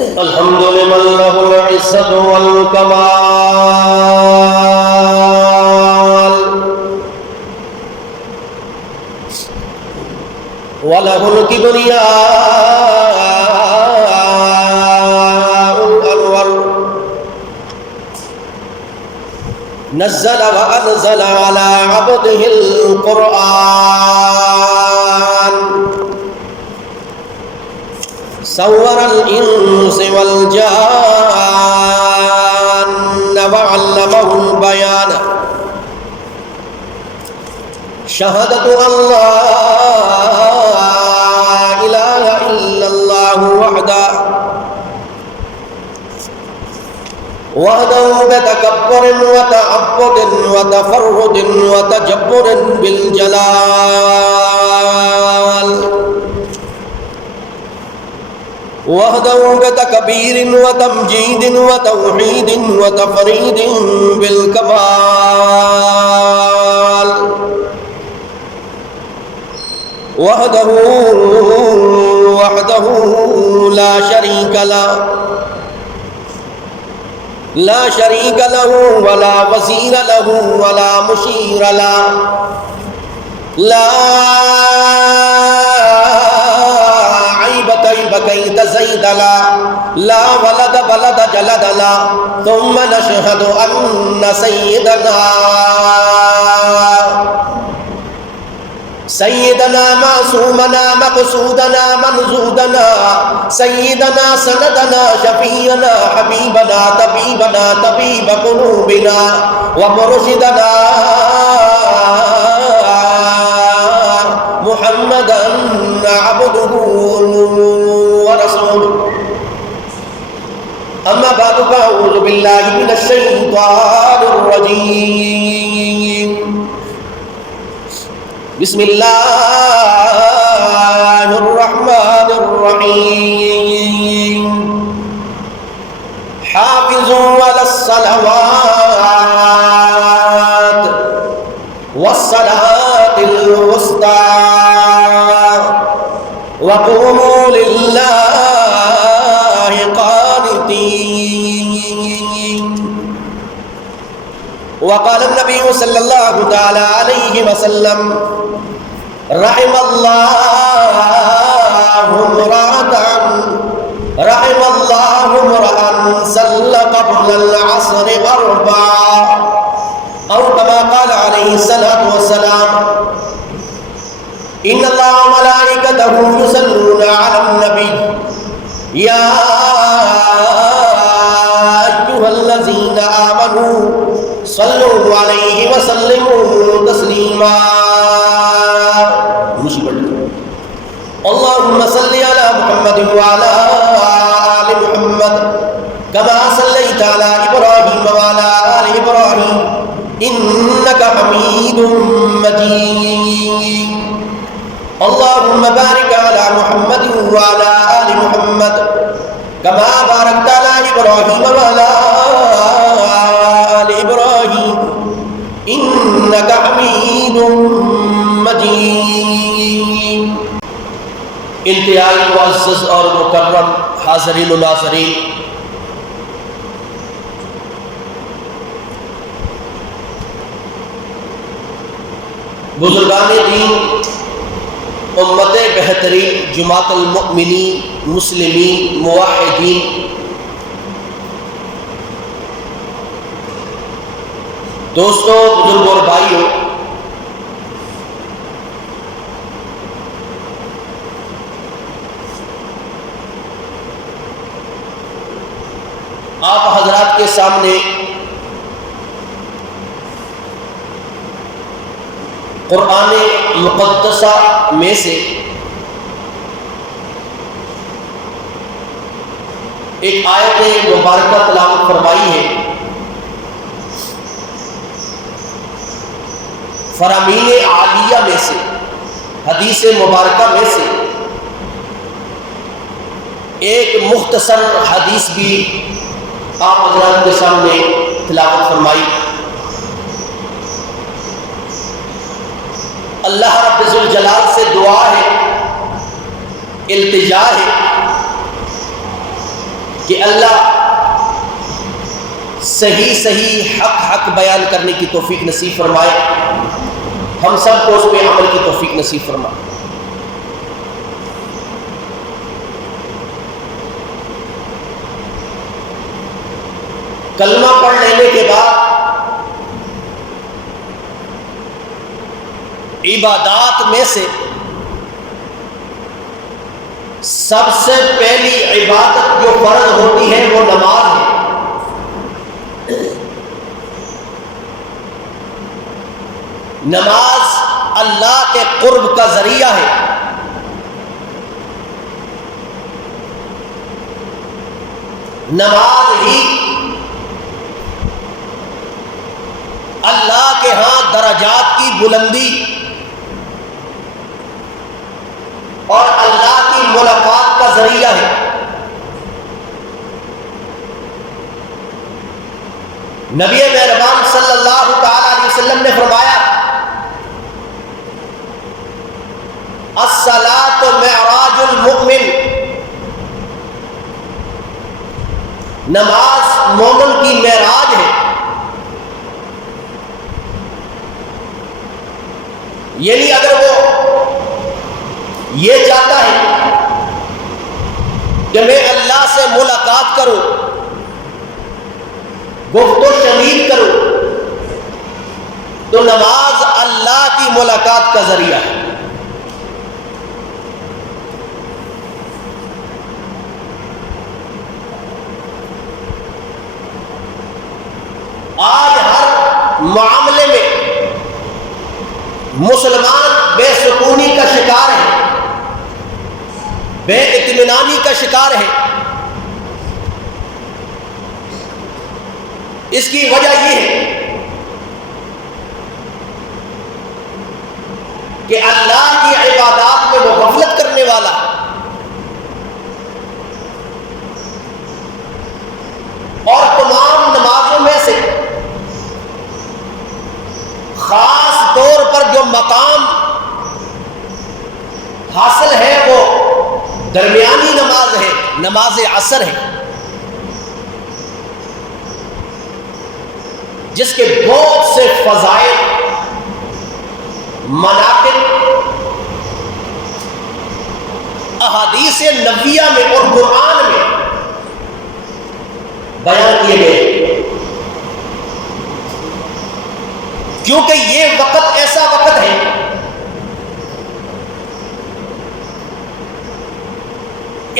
الحمد لمن له العزة والكمال وله الكبرياء الأنور نزل وأنزل على عبده القرآن صور الإنس والجان وعلمه البيان شهادة أن لا إله إلا الله وحده بتكبر وتعبد وتفرد وتجبر بالجلال وحده بتكبير وتمجيد وتوحيد وتفريد بالكمال وحده لا شريك له ولا وزير له ولا مشير له لا عيب طيب كيد زيد لا ولد بلد جلد ثم نشهد أن سيدنا معصومنا مقصودنا منزودنا سيدنا سندنا شفيعنا حبيبنا طبيب قلوبنا ومرشدنا محمدا عبده ورسوله أما بعد فأعوذ بالله من الشيطان الرجيم بسم الله الرحمن الرحيم حافظوا على الصلوات والصلاة الوسطى وقوموا لله قانتين وقال النبي صلى الله تعالى عليه وسلم رحم الله امرأ صلى قبل العصر أربعا أو كما قال عليه الصلاة والسلام إن الله وملائكته يصلون على النبي يا أيها الذين آمنوا صلوا عليه وسلموا تسليما اللهم صل على محمد وعلى آل محمد كما صليت على إبراهيم وعلى آل إبراهيم إنك حميد مجيد اللهم بارك على محمد وعلى آل محمد كما باركت على إبراهيم وعلى آل إبراهيم إنك حميد مجيد انتہائی معزز اور مکرم حاضرین و ناظرین، بزرگان دین، امت بہترین، جماعت المؤمنین، مسلمین، موحدین، دوستوں، بزرگوں اور بھائیوں، آپ حضرات کے سامنے قرآن مقدسہ میں سے ایک آیت مبارکہ تلاوت فرمائی ہے۔ فرامین عالیہ میں سے، حدیث مبارکہ میں سے ایک مختصر حدیث بھی آپ حضرات کے سامنے تلاوت فرمائی۔ اللہ رب ذوالجلال سے دعا ہے، التجا ہے کہ اللہ صحیح حق بیان کرنے کی توفیق نصیب فرمائے، ہم سب کو اس پہ عمل کی توفیق نصیب فرمائے۔ کلمہ پڑھ لینے کے بعد عبادات میں سے سب سے پہلی عبادت جو فرض ہوتی ہے وہ نماز ہے۔ نماز اللہ کے قرب کا ذریعہ ہے۔ نماز ہی اللہ کے ہاں درجات کی بلندی اور اللہ کی ملاقات کا ذریعہ ہے۔ نبی مہربان صلی اللہ تعالی علیہ وسلم نے فرمایا الصلاۃ معراج المؤمن، نماز مومن کی معراج ہے۔ یعنی اگر وہ یہ چاہتا ہے کہ میں اللہ سے ملاقات کروں، گفت و شنید کروں، تو نماز اللہ کی ملاقات کا ذریعہ ہے۔ آج ہر معاملے میں مسلمان بے سکونی کا شکار ہے، بے اطمینانی کا شکار ہے۔ اس کی وجہ یہ ہے کہ اللہ کی عبادات میں وہ غفلت کرنے والا اور تمام نمازوں میں سے خاص طور پر جو مقام حاصل ہے وہ درمیانی نماز ہے، نماز عصر ہے، جس کے بہت سے فضائل، مناقب احادیث نبویہ میں اور قرآن میں بیان کیے گئے، کیونکہ یہ وقت ایسا وقت ہے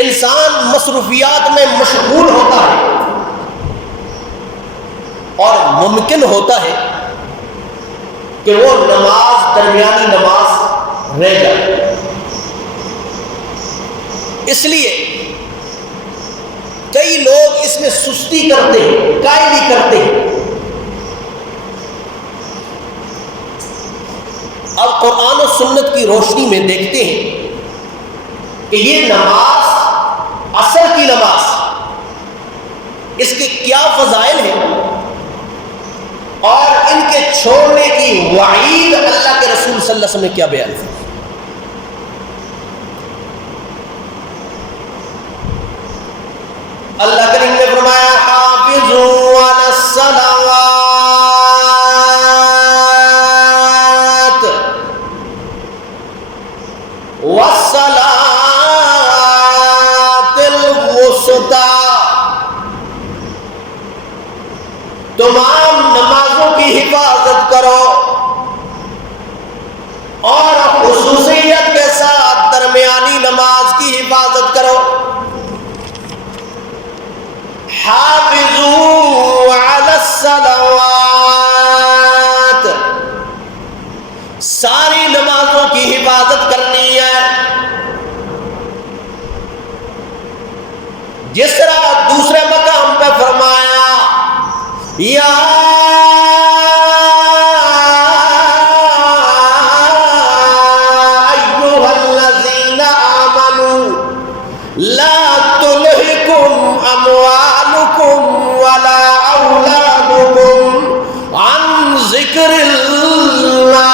انسان مصروفیات میں مشغول ہوتا ہے اور ممکن ہوتا ہے کہ وہ نماز، درمیانی نماز رہ جائے۔ اس لیے کئی لوگ اس میں سستی کرتے ہیں، کائلی کرتے ہیں۔ اب قرآن و سنت کی روشنی میں دیکھتے ہیں کہ یہ نماز، عصر کی نماز، اس کے کیا فضائل ہیں اور ان کے چھوڑنے کی وعید اللہ کے رسول صلی اللہ علیہ وسلم نے کیا بیان کی۔ اللہ کریم نے فرمایا حافظوا علی الصلوات والصلاة الوسطى، تمام نمازوں کی حفاظت کرو اور خصوصیت کے ساتھ درمیانی نماز کی حفاظت کرو۔ حافظوا علی الصلوات، ساری نمازوں کی حفاظت کرنی ہے۔ جس طرح دوسرے مقام پہ فرمایا یا ایھا الذین آمنوا لا تلہکم اموالکم ولا اولادکم عن ذکر اللہ۔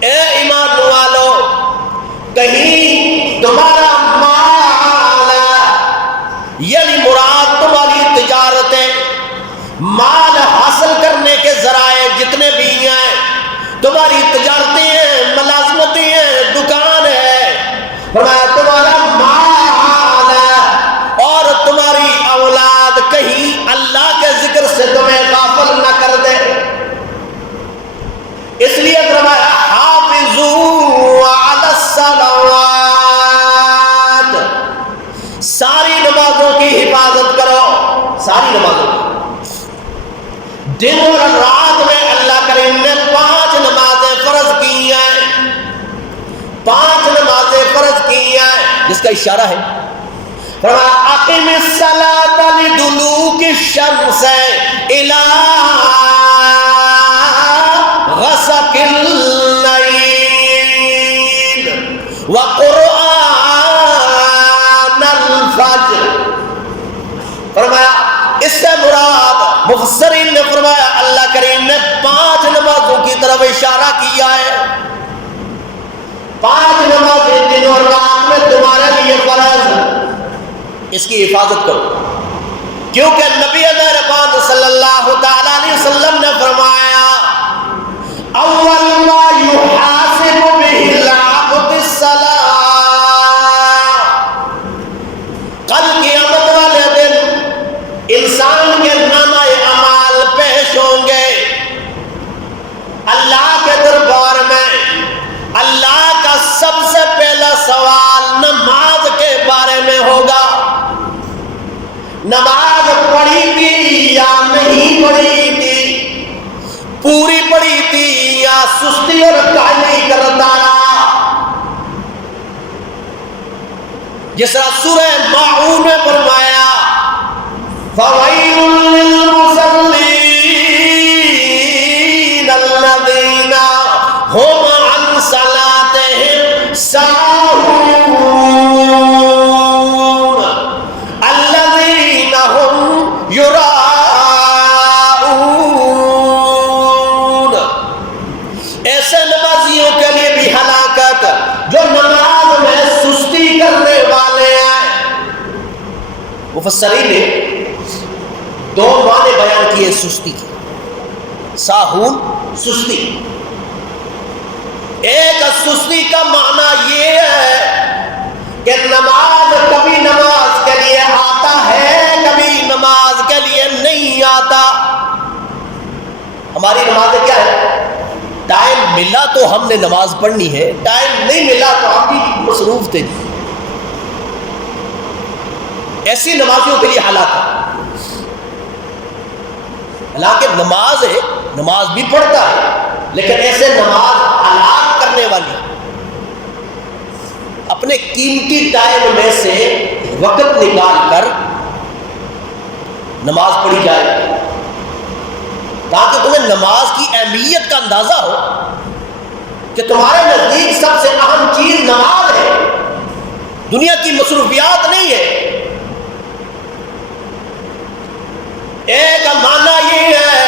اے ایمان والو، کہیں تمہارا مال دن اور رات میں اللہ کریم نے 5 نمازیں فرض کی ہیں، 5 نمازیں فرض کی ہیں، جس کا اشارہ ہے فرمایا اقم الصلاۃ لدلوک الشمس الی غسق اللیل وقرآن الفجر۔ فرمایا اس سے مراد مفسرین نے فرمایا اللہ کریم نے 5 نمازوں کی طرف اشارہ کیا ہے، 5 نمازیں دن اور رات میں تمہارے لیے فرض، اس کی حفاظت کرو، کیونکہ نبی مہربان صلی اللہ تعالی علیہ وسلم نے فرمایا اول ما یحاسب به العبد الصلاۃ، کل قیامت والے دن انسان کے نامہ اعمال پیش ہوں گے اللہ کے دربار میں، اللہ کا سب سے پہلا سوال نماز کے بارے میں ہوگا، نماز پڑھی تھی یا نہیں پڑھی تھی، پوری پڑھی تھی یا سستی اور کاہلی کرتا رہا۔ جس طرح سورہ ماعون میں فرمایا فویل للمصلین الذین هم عن صلاتهم ساہون الذین هم یراؤون، ایسے نمازیوں کے لیے بھی ہلاکت جو نماز میں سستی کرنے والے ہیں۔ مفسرین نے 2 معنی بیان کیے سستی کے، ساہون سستی، ایک سستی کا معنی یہ ہے کہ نماز کبھی نماز کے لیے آتا ہے، کبھی نماز کے لیے نہیں آتا۔ ہماری نماز کیا ہے؟ ٹائم ملا تو ہم نے نماز پڑھنی ہے، ٹائم نہیں ملا تو ہم بھی مصروف تھے۔ ایسی نمازیوں کے لیے حالات ہے، حالانکہ نماز ہے، نماز بھی پڑھتا ہے، لیکن ایسے نماز ہلاک کرنے والی، اپنے قیمتی ٹائم میں سے وقت نکال کر نماز پڑھی جائے تاکہ تمہیں نماز کی اہمیت کا اندازہ ہو کہ تمہارے نزدیک سب سے اہم چیز نماز ہے، دنیا کی مصروفیات نہیں ہے۔ ایک معنی یہ ہے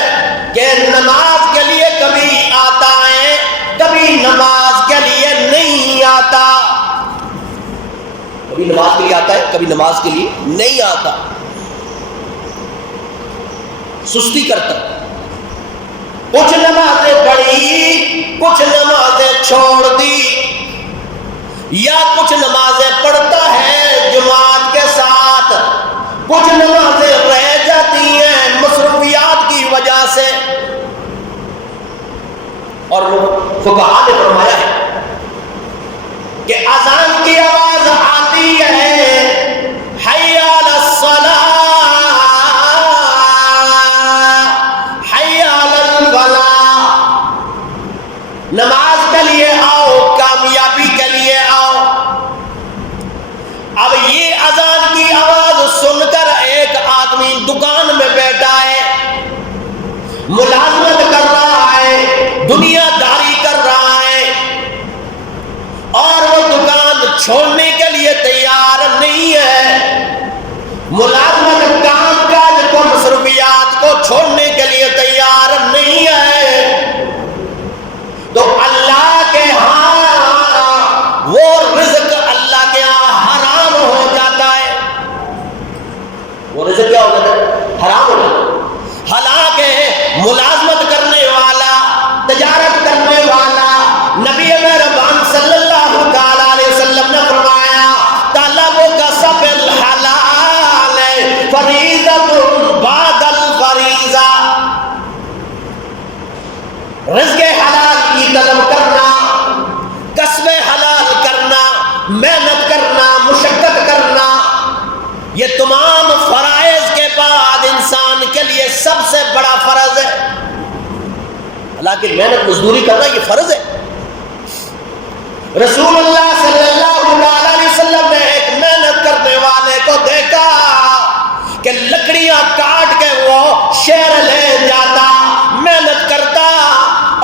کہ نماز کے لیے کبھی آتا ہے، کبھی نماز کے لیے نہیں آتا، کبھی نماز کے لیے آتا ہے، کبھی نماز کے لیے نہیں آتا، سستی کرتا، کچھ نمازیں پڑھی، کچھ نمازیں چھوڑ دی، یا کچھ نمازیں پڑھتا ہے جماعت کے ساتھ، کچھ نمازیں رہ جاتی ہیں مصروفیات کی وجہ سے۔ اور فقہاء نے فرمایا ہے کہ اذان کی آواز آتی ہے حی علی الصلاۃ، حی علی الفلاح، نماز کے لیے آؤ، کامیابی کے لیے آؤ۔ اب یہ اذان کی آواز سن کر ایک آدمی دکان میں بیٹھا ہے، ملازمت کر رہا ہے، دنیا داری کر رہا ہے، اور وہ دکان چھوڑنے کے لیے تیار نہیں ہے، ملازمت کام کاج کو مصروفیات کو چھوڑنے کے لیے تیار نہیں ہے، تو اللہ کے ہاں وہ رزق اللہ کے ہاں حرام ہو جاتا ہے، وہ رزق کیا ہو جاتا ہے؟ حرام ہو جاتا ہے۔ حالانکہ ملازمت کرنے والا، تجارت کرنے والا، نبی مہربان صلی اللہ تعالی علیہ وسلم نے فرمایا طلب کسب الحلال لیکن محنت مزدوری کرنا یہ فرض ہے. رسول اللہ صلی اللہ علیہ وسلم نے ایک محنت کرنے والے کو دیکھا کہ لکڑیاں کاٹ کے وہ شہر لے جاتا, محنت کرتا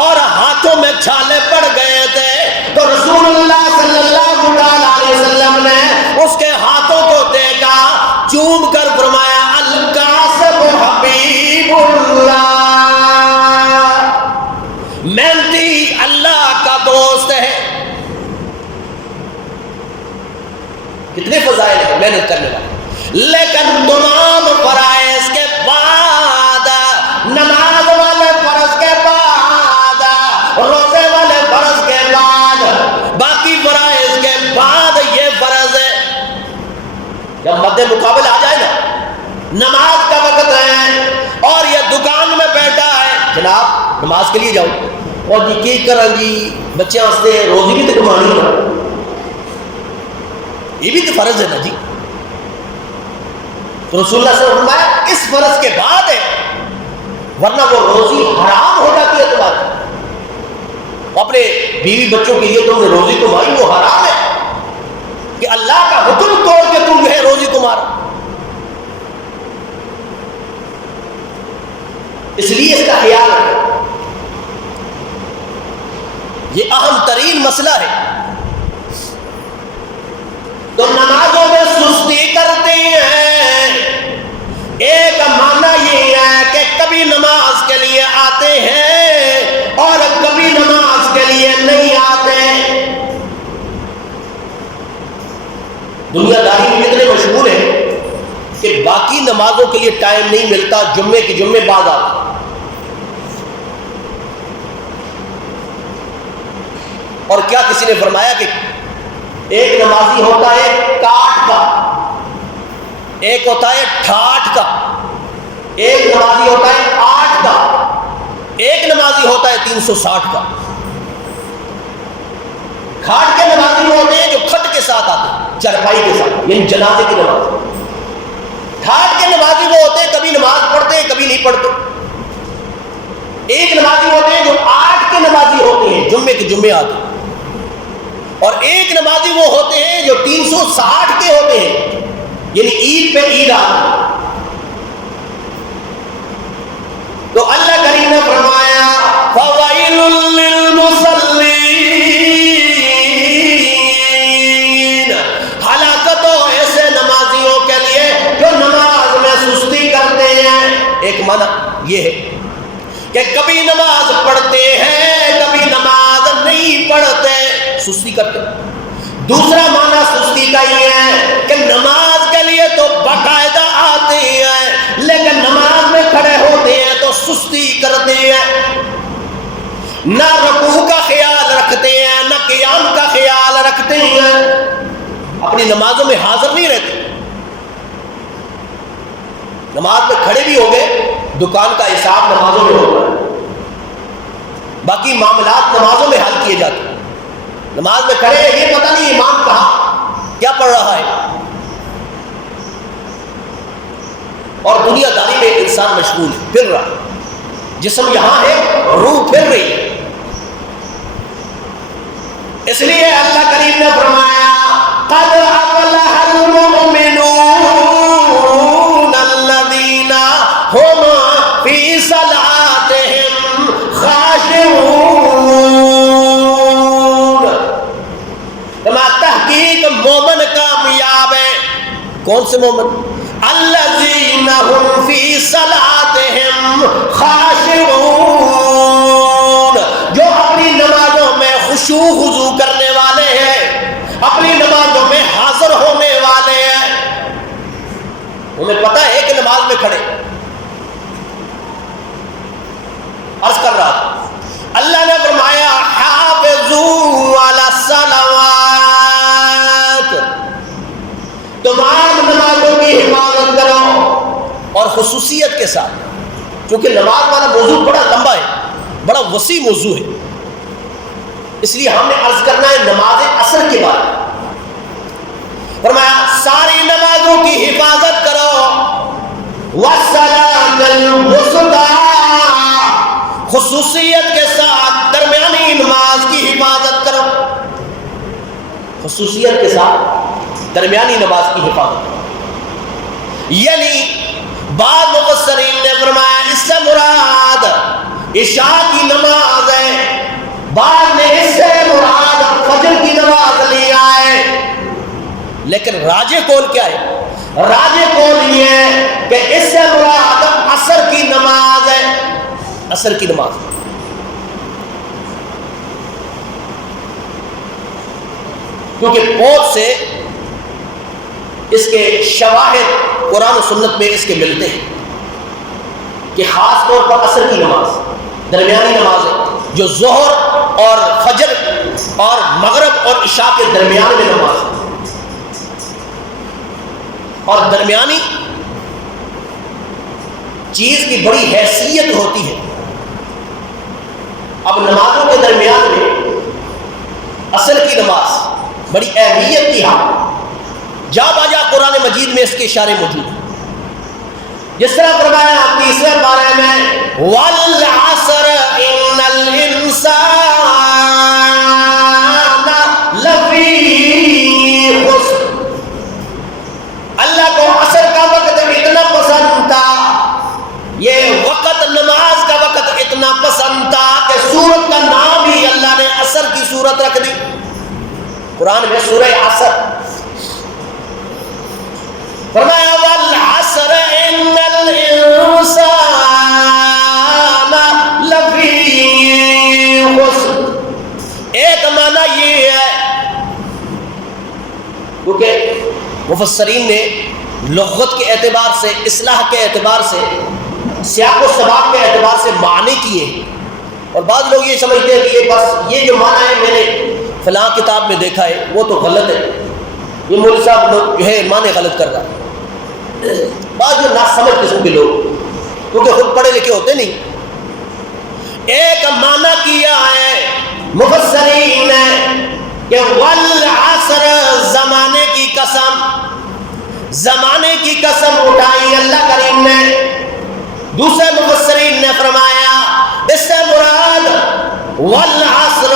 اور ہاتھوں میں چھالے پڑ گئے تھے. تو رسول اللہ صلی اللہ علیہ وسلم نے اس کے ہاتھوں کو دیکھا, چوم کر فرمایا القاسم حبیب اللہ, محنتی اللہ کا دوست ہے. کتنے فضائل ہیں محنت کرنے والے. لیکن تمام فرائض کے بعد, نماز والے فرض کے بعد, روزے والے فرض کے بعد, باقی فرائض کے بعد یہ فرض ہے. جب مد مقابل آ جائے نا, نماز کا وقت ہے اور یہ دکان میں بیٹھا ہے, جناب نماز کے لیے جاؤ, اور جی کی کریں جی بچے واسطے روزی بھی تو کمانی ہے, یہ بھی تو فرض ہے نا جی. تو رسول اللہ صلی اللہ علیہ وسلم نے فرمایا اس فرض کے بعد ہے, ورنہ وہ روزی حرام ہو جاتی ہے تمہاری. اپنے بیوی بچوں کے لیے تم نے روزی کمائی, وہ حرام ہے کہ اللہ کا حکم توڑ کے تم جو ہے روزی کمارا. اس لیے اس کا خیال رکھو, یہ اہم ترین مسئلہ ہے. تو نمازوں میں سستی کرتے ہیں, ایک معنی یہ ہے کہ کبھی نماز کے لیے آتے ہیں اور کبھی نماز کے لیے نہیں آتے. دنیا داری میں اتنے مشہور ہیں کہ باقی نمازوں کے لیے ٹائم نہیں ملتا, جمعے کے جمعے بعد آتے. اور کیا کسی نے فرمایا کہ ایک نمازی ہوتا ہے کاٹ کا, ایک ہوتا ہے ٹھاٹ کا, ایک نمازی ہوتا ہے 8 کا, ایک نمازی ہوتا ہے 360 کا. کھاٹ کے نمازی وہ ہوتے ہیں جو کھٹ کے ساتھ آتے ہیں, چرپائی کے ساتھ, یعنی جنازے کی نماز. کھاٹ کے نمازی وہ ہوتے ہیں کبھی نماز پڑھتے ہیں کبھی نہیں پڑھتے. ایک نمازی ہوتے ہیں جو 8 کے نمازی ہوتے ہیں, جمعے کے جمعے آتے ہیں. اور ایک نمازی وہ ہوتے ہیں جو 360 کے ہوتے ہیں, یعنی عید پہ عید آتے. تو اللہ کریم نے فرمایا فَوَيْلٌ لِّلْمُصَلِّينَ, ہلاکت ہو ایسے نمازیوں کے لیے جو نماز میں سستی کرتے ہیں. ایک معنی یہ ہے کہ کبھی نماز پڑھتے ہیں کبھی نماز نہیں پڑھتے, سستی کرتے. دوسرا معنی سستی کا یہ ہے کہ نماز کے لیے تو باقاعدہ آتے ہیں لیکن نماز میں کھڑے ہوتے ہیں تو سستی کرتے ہیں, نہ رکوع کا خیال رکھتے ہیں نہ قیام کا خیال رکھتے ہیں, اپنی نمازوں میں حاضر نہیں رہتے. نماز میں کھڑے بھی ہو گئے, دکان کا حساب نمازوں میں ہوتا ہے, باقی معاملات نمازوں میں حل کیے جاتے ہیں. نماز میں کھڑے ہیں, یہ پتہ نہیں امام کہاں کیا پڑھ رہا ہے. اور دنیا داری میں انسان مشغول ہے, پھر رہا, جسم یہاں ہے روح پھر رہی ہے. اس لیے اللہ کریم نے فرمایا قد افلح المؤمنون الذین هم فی صلاتهم خاشعون. تحقیق مومن کامیاب ہے. کون سے مومن؟ الذین هم فی صلاتهم خاشعون, جو اپنی نمازوں میں خشوع خضوع کرنے والے ہیں, اپنی نمازوں میں حاضر ہونے والے ہیں. انہیں پتہ ہے کہ نماز میں کھڑے. عرض کر رہا تھا اللہ نے فرمایا حافظوا علی الصلوات, تمام نمازوں کی حفاظت کرو. اور خصوصیت کے ساتھ, کیونکہ نماز والا موضوع بڑا لمبا ہے, بڑا وسیع موضوع ہے, اس لیے ہم نے عرض کرنا ہے نماز عصر کے بارے میں. فرمایا ساری نمازوں کی حفاظت کرو. والصلاۃ الوسطیٰ, خصوصیت کے خصوصیت کے ساتھ درمیانی نماز کی حفاظت. یعنی بعض مفسرین نے فرمایا اس سے مراد عشاء کی نماز ہے، بعض نے اس سے مراد فجر کی نماز لیا ہے. لیکن راجح قول کیا ہے؟ راجح قول یہ ہے کہ اس سے مراد عصر کی نماز ہے، عصر کی نماز. کیونکہ بہت سے اس کے شواہد قرآن و سنت میں اس کے ملتے ہیں کہ خاص طور پر عصر کی نماز درمیانی نماز ہے، جو ظہر اور فجر اور مغرب اور عشاء کے درمیان میں نماز ہے. اور درمیانی چیز کی بڑی حیثیت ہوتی ہے. اب نمازوں کے درمیان میں عصر کی نماز بڑی اہمیت کی حامل. جا باجا قرآن مجید میں اس کے اشارے موجود ہیں. جس طرح فرمایا تیسرے پارے میں والعصر ان الانسان لفی خسر. اللہ کو عصر کا وقت اتنا پسند تھا، یہ وقت نماز کا وقت اتنا پسند تھا کہ سورت کا نام ہی اللہ نے عصر کی سورت رکھ دی. قرآن میں سورہ عصر فرمایا والعصر ان الانسان لفی خسر. ایک معنی یہ ہے کیونکہ مفسرین نے لغت کے اعتبار سے، اصلاح کے اعتبار سے، سیاق و سباق کے اعتبار سے معنی کیے، اور بعض لوگ یہ سمجھتے ہیں کہ یہ بس یہ جو معنی ہے میں نے فلاں کتاب میں دیکھا ہے وہ تو غلط ہے، یہ مولوی صاحب لوگ جو ہے معنی غلط کر رہا ہے. بعض جو ناسمجھ قسم کے لوگ کیونکہ خود پڑھے لکھے ہوتے نہیں. ایک معنی کیا ہے مفسرین نے کہ والعصر زمانے کی قسم، زمانے کی قسم اٹھائی اللہ کریم نے. دوسرے مفسرین نے فرمایا اس سے مراد والعصر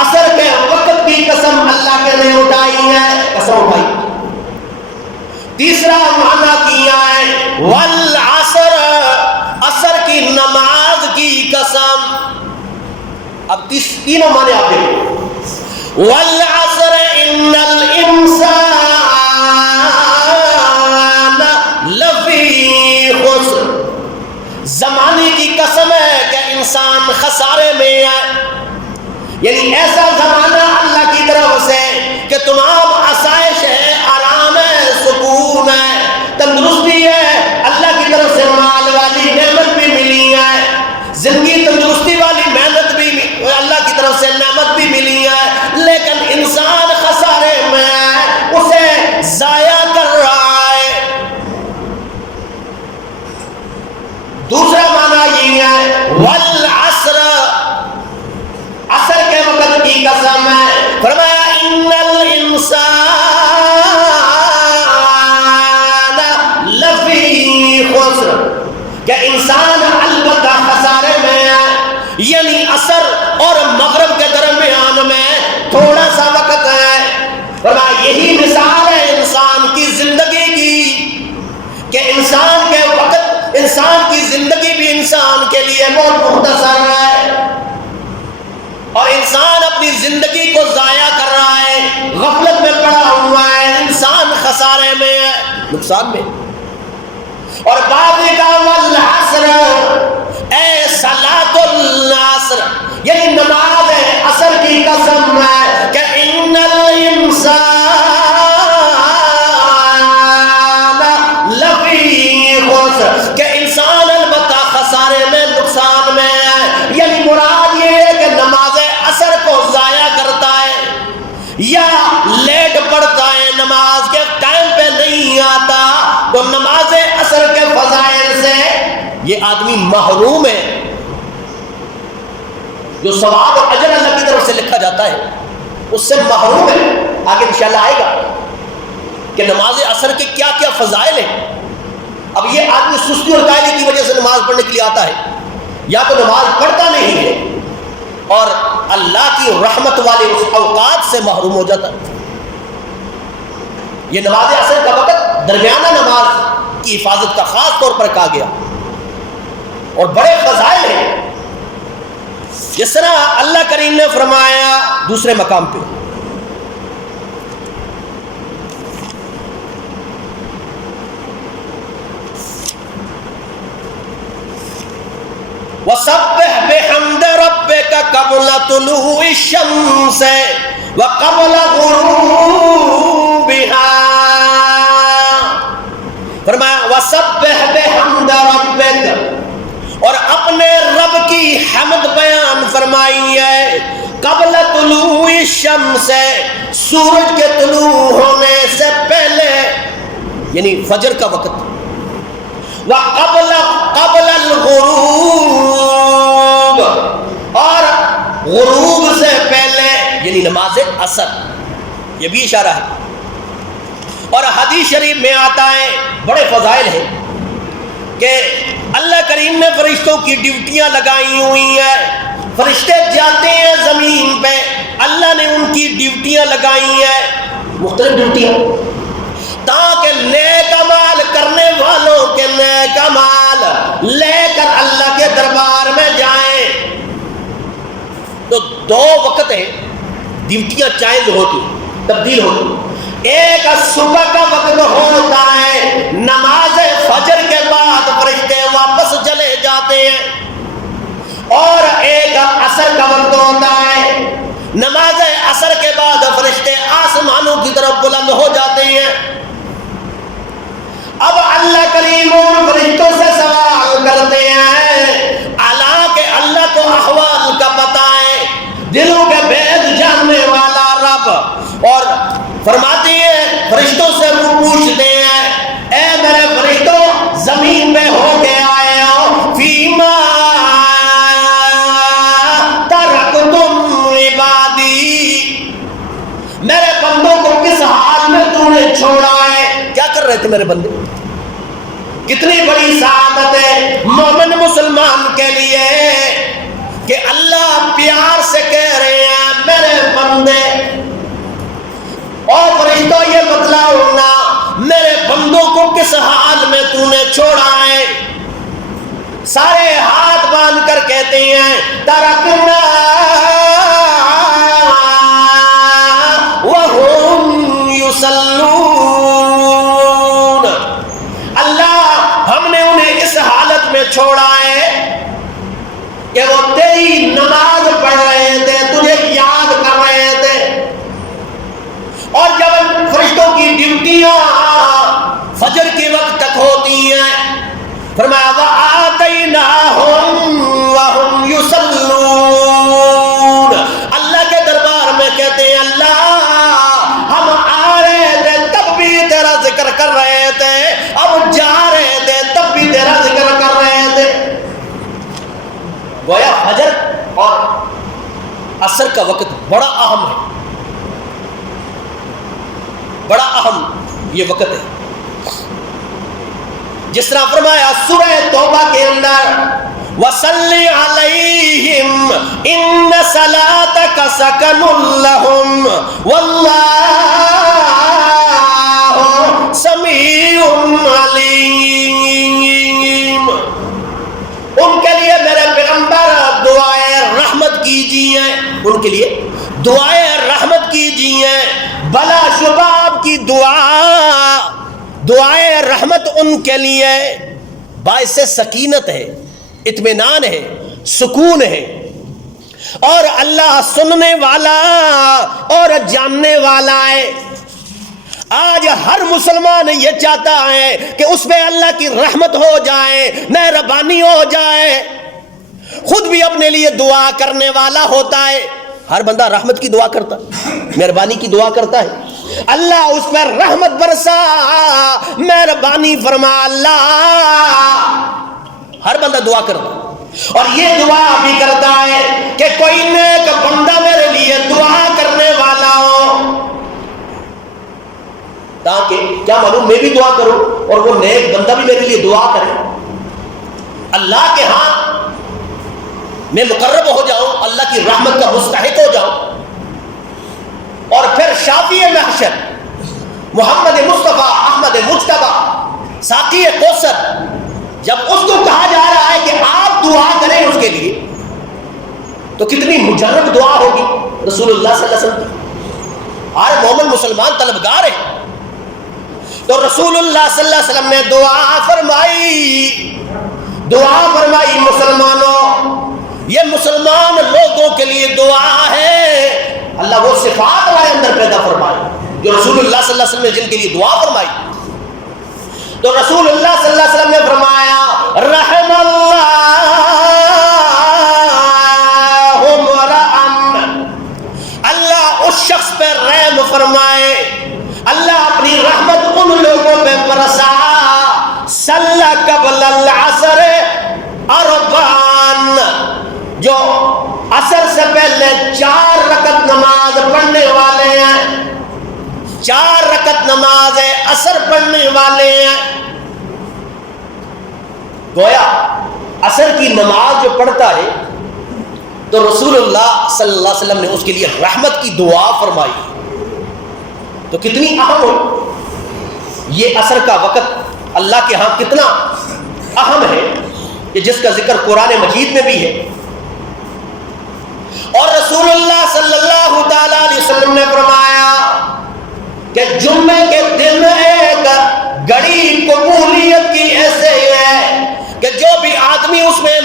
عصر کے وقت کی قسم اللہ کے نے اٹھائی ہے، قسم اٹھائی. تیسرا معنی کیا ہے والعصر عصر کی نماز کی قسم. اب تینوں معنی آپ دیکھیں. والعصر ان الانسان لفی خسر. زمانے کی قسم ہے کہ انسان خسارے میں ہے، یعنی ایسا زمانہ اللہ کی طرف سے کہ تمام آسائش ہے، آرام ہے، سکون ہے، تندرستی ہے، اللہ کی طرف سے مال والی نعمت بھی ملی ہے، زندگی تندرستی والی محنت بھی اللہ کی طرف سے نعمت بھی ملی ہے، لیکن انسان خسارے میں ہے، اسے ضائع کر رہا ہے. دوسرا معنی یہ ہے والعصر عصر کے وقت کی قسم ہے. فرمایا ان الانسان لفی خسر کہ انسان البتہ خسارے میں ہے، یعنی عصر اور مغرب کے درمیان میں تھوڑا سا وقت ہے. فرمایا یہی مثال ہے انسان کی زندگی کی کہ انسان کے وقت، انسان کی زندگی بھی انسان کے لیے بہت مختصر ہے، اور انسان اپنی زندگی کو ضائع کر رہا ہے، غفلت میں پڑا ہوا ہے، انسان خسارے میں ہے، نقصان میں. اور بعد نے کہا والعصر اے صلاۃ العصر، یعنی نماز عصر کی قسم ہے کہ ان الانسان لفی خسر کہ انسان البتہ خسارے میں، نقصان میں ہے. یعنی مراد یہ ہے کہ نماز عصر کو ضائع کرتا ہے یا لیٹ پڑھتا ہے، نماز کے ٹائم پہ نہیں آتا، تو نماز عصر کے فضائل سے یہ آدمی محروم ہے. جو ثواب اور اجر اللہ کی طرف سے لکھا جاتا ہے اس سے محروم ہے. آگے انشاءاللہ آئے گا کہ نماز عصر کے کیا کیا فضائل ہیں. اب یہ آدمی سستی اور کائلی کی وجہ سے نماز پڑھنے کے لیے آتا ہے، یا تو نماز پڑھتا نہیں ہے اور اللہ کی رحمت والے اس اوقات سے محروم ہو جاتا ہے. یہ نماز عصر کا وقت درمیانہ نماز کی حفاظت کا خاص طور پر کہا گیا، اور بڑے فضائل ہیں، جس طرح اللہ کریم نے فرمایا دوسرے مقام پہ وَسَبِّحْ بِحَمْدِ رَبِّكَ قَبْلَ طُلُوعِ الشَّمْسِ وَقَبْلَ غُرُوبِهَا، فرمایا وَسَبِّحْ بِحَمْدِ رَبِّكَ، اور اپنے رب کی حمد بیان فرمائی ہے قبل طلوع الشمس، سورج کے طلوع ہونے سے پہلے، یعنی فجر کا وقت، قبل الغروب، اور غروب سے پہلے یعنی نماز عصر، یہ بھی اشارہ ہے۔ اور حدیث شریف میں آتا ہے، بڑے فضائل ہیں کہ اللہ کریم نے فرشتوں کی ڈیوٹیاں لگائی ہوئی ہیں، فرشتے جاتے ہیں زمین پہ، اللہ نے ان کی ڈیوٹیاں لگائی ہیں، مختلف ڈیوٹیاں، تاکہ نیک اعمال کرنے والوں کے نیک اعمال لے کر اللہ کے دربار میں جائیں۔ تو دو وقت ہیں، ڈیوٹیاں چینج ہوتی، تبدیل ہوتی۔ ایک صبح کا وقت ہوتا ہے، نماز فجر کے بعد فرشتے واپس چلے جاتے ہیں، اور ایک عصر کا وقت ہوتا ہے، نماز عصر کے بعد فرشتے آسمانوں کی طرف بلند ہو جاتے ہیں۔ اب اللہ کریم ان فرشتوں سے سوال کرتے ہیں، حالانکہ اللہ کو احوال کا پتہ ہے، دلوں کے بھید جاننے والا رب، اور فرماتے ہیں فرشتوں سے وہ پوچھتے ہیں، اے میرے فرشتوں زمین میں ہو کے آئے ہو، فیما ترکتم عبادی، میرے بندوں کو کس حال میں تو نے چھوڑا ہے؟ کیا کر رہے تھے میرے بندے؟ کتنی بڑی سعادت ہے مومن مسلمان کے لیے کہ اللہ پیار سے کہہ رہے ہیں میرے بندے، اور فرشتوں یہ بتلاؤ نا میرے بندوں کو کس حال میں تو نے چھوڑا ہے؟ سارے ہاتھ باندھ کر کہتے ہیں ترکنا وہم یصلون، ہم نے انہیں اس حالت میں چھوڑا ہے کہ وہ تیری نماز پڑھ رہے تھے، تجھے یاد کر رہے تھے۔ اور جب فرشتوں کی ڈیوٹیاں فجر کے وقت تک ہوتی ہیں، فرمایا وَآتَيْنَاهُمْ وَهُمْ يُصَلُّونَ، اللہ کے دربار میں کہتے ہیں اللہ ہم آ رہے تھے تب بھی تیرا ذکر کر رہے تھے، اب جا رہے تھے تب بھی تیرا ذکر کر رہے تھے۔ گویا فجر اور عصر کا وقت بڑا اہم ہے، بڑا اہم یہ وقت ہے، جس طرح فرمایا سورہ توبہ کے اندر وَصَلِّ عَلَيْهِمْ إِنَّ صَلَاتَكَ سَكَنٌ لَهُمْ وَاللَّهُ سَمِيعٌ عَلِيمٌ، ان کے لیے میرے پیغمبر دعائے رحمت کیجیے، ان کے لیے دعائے رحمت کیجیے، بلا شبہ آپ کی دعائے رحمت ان کے لیے باعث سکینت ہے، اطمینان ہے، سکون ہے، اور اللہ سننے والا اور جاننے والا ہے۔ آج ہر مسلمان یہ چاہتا ہے کہ اس پہ اللہ کی رحمت ہو جائے، مہربانی ہو جائے، خود بھی اپنے لیے دعا کرنے والا ہوتا ہے۔ ہر بندہ رحمت کی دعا کرتا ہے، مہربانی کی دعا کرتا ہے، اللہ اس پر رحمت برسا، مہربانی فرما، اللہ ہر بندہ دعا کرتا ہے، اور یہ دعا بھی کرتا ہے کہ کوئی نیک بندہ میرے لیے دعا کرنے والا ہو، تاکہ کیا معلوم میں بھی دعا کروں اور وہ نیک بندہ بھی میرے لیے دعا کرے، اللہ کے ہاں میں مقرب ہو جاؤں، اللہ کی رحمت کا مستحق ہو جاؤں، اور پھر شافی محشر محمد مصطفیٰ احمد مجتبیٰ ساقی کوثر، جب اس کو کہا جا رہا ہے کہ آپ دعا کریں اس کے لیے، تو کتنی مجرب دعا ہوگی رسول اللہ صلی اللہ علیہ وسلم کی. ہر مومن مسلمان طلبگار ہے، تو رسول اللہ صلی اللہ علیہ وسلم نے دعا فرمائی مسلمانوں، یہ مسلمان لوگوں کے لیے دعا ہے. اللہ وہ صفات ہمارے اندر پیدا فرمائے جو رسول اللہ صلی اللہ علیہ وسلم نے جن کے لیے دعا فرمائی. تو رسول اللہ صلی اللہ علیہ وسلم نے فرمایا رحم اللہ اس شخص پہ رحم فرمائے، اللہ اپنی رحمت ان لوگوں پہ برسا صلی قبل العصر اربعان، جو عصر سے پہلے 4 رکعت نماز پڑھنے والے ہیں، 4 رکعت نماز عصر پڑھنے والے ہیں. گویا عصر کی نماز جو پڑھتا ہے تو رسول اللہ صلی اللہ علیہ وسلم نے اس کے لیے رحمت کی دعا فرمائی. تو کتنی اہم ہو یہ عصر کا وقت اللہ کے ہاں کتنا اہم ہے کہ جس کا ذکر قرآن مجید میں بھی ہے. اور رسول اللہ صلی اللہ تعالی علیہ وسلم نے فرمایا کہ جمعے کے دن ایک گھڑی قبولیت کی ایسے ہے کہ جو بھی آدمی اس میں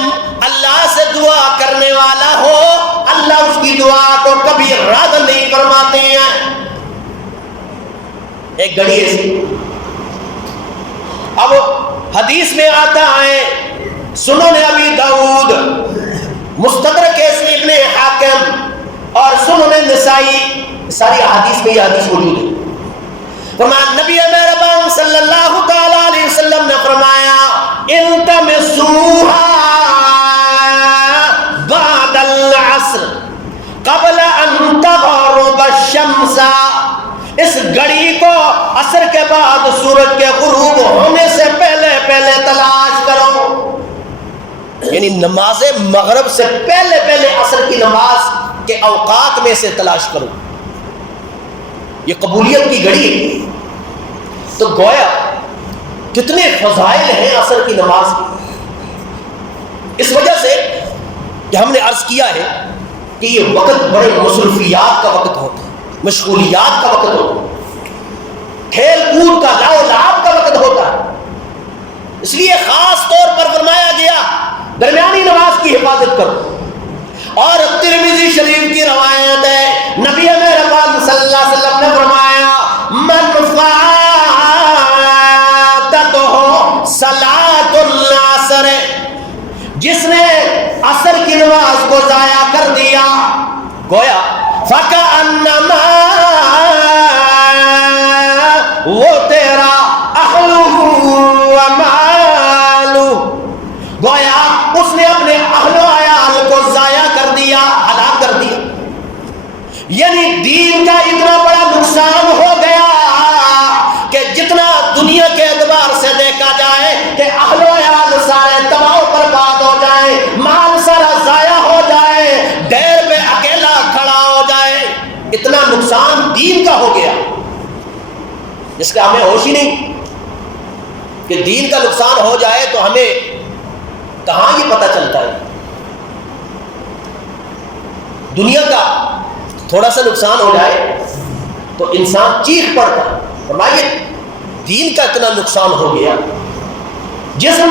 اللہ سے دعا کرنے والا ہو اللہ اس کی دعا کو کبھی رد نہیں فرماتے ہیں. ایک گھڑی ایسی. اب حدیث میں آتا ہے سنن ابی داؤد، مستدرک ابن حاکم اور سنن نسائی، ساری احادیث میں یہ حدیث موجود ہے. فرمایا نبی مہربان صلی اللہ تعالی علیہ وسلم نے فرمایا التمسوها بعد العصر قبل ان تغرب الشمس، اس گھڑی کو عصر کے بعد سورج کے غروب ہونے سے پہلے تلاش کرو. یعنی نماز مغرب سے پہلے عصر کی نماز کے اوقات میں سے تلاش کرو. یہ قبولیت کی گھڑی ہے. تو گویا کتنے فضائل ہیں عصر کی نماز کی. اس وجہ سے کہ ہم نے عرض کیا ہے کہ یہ وقت بڑے مصروفیات کا وقت ہوتا ہے، مشغولیات کا وقت ہوتا ہے، کھیل کود کا لاؤ لعب کا وقت ہوتا ہے. اس لیے خاص طور پر فرمایا گیا درمیانی نماز کی حفاظت کرو. اور ترمذی شریف کی روایت ہے نبی مہربان صلی اللہ علیہ وسلم نے فرمایا من فاتتہ صلاۃ العصر، جس نے عصر کی نماز کو ضائع کر دیا گویا فکأنما وہ تیرا اہلہ ومالہ، گویا اس نے اپنے اہل و عیال کو ضائع کر دیا، ہلاک کر دیا. یعنی دین کا اتنا بڑا نقصان ہو گیا کہ جتنا دنیا کے اعتبار سے دیکھا جائے کہ اہل و عیال سارے تباہ و برباد ہو جائیں، مال سارا ضائع ہو جائے، ڈیر پہ اکیلا کھڑا ہو جائے، اتنا نقصان دین کا ہو گیا جس کا ہمیں ہوش ہی نہیں کہ دین کا نقصان ہو جائے تو ہمیں کہاں یہ پتہ چلتا ہے. دنیا کا تھوڑا سا نقصان ہو جائے تو انسان چیخ پڑتا ہے. فرمائیے دین کا اتنا نقصان ہو گیا. جن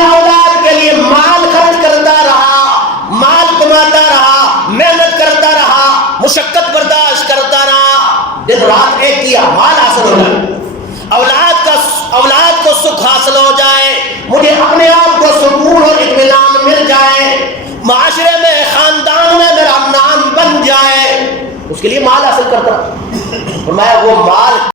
اولاد کے لیے مال خرچ کرتا رہا، مال کماتا رہا، محنت کرتا رہا، مشقت برداشت کرتا رہا، دن رات ایک کیا مال حاصل ہو جائے، اولاد کو سکھ حاصل ہو جائے، مجھے اپنے آپ کو سکون اور اطمینان مل جائے، معاشرے میں خاندان میں میرا نام بن جائے، اس کے لیے مال حاصل کرتا. فرمایا وہ مال